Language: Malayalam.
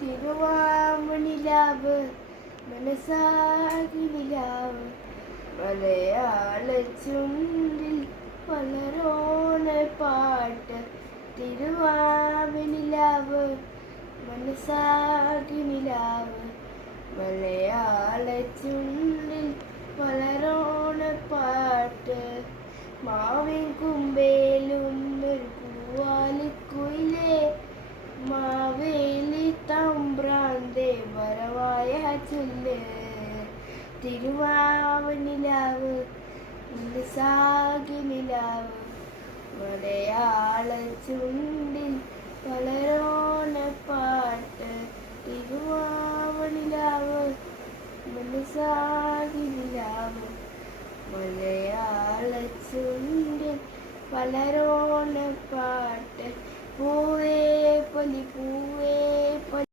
തിരുവാമണിലാവ് മനസാകി നിലാവ് മലയാള ചുണ്ടിൽ വളരോണ പാട്ട് തിരുവാമണിലാവ് മനസാകി നിലാവ് മലയാള ചുണ്ടിൽ വളരോണ പാട്ട് മാവിൻ കുമ്പേലും ഒരു പൂവാലിക്കുയിലേ മാവേലി തമ്പ്രാന്റെ വരവായ ചൊല്ല് തിരുവാവനിലാവ് മനസാകി നിലാവ് മലയാള ചുണ്ടിൽ വളരോണ പാട്ട്.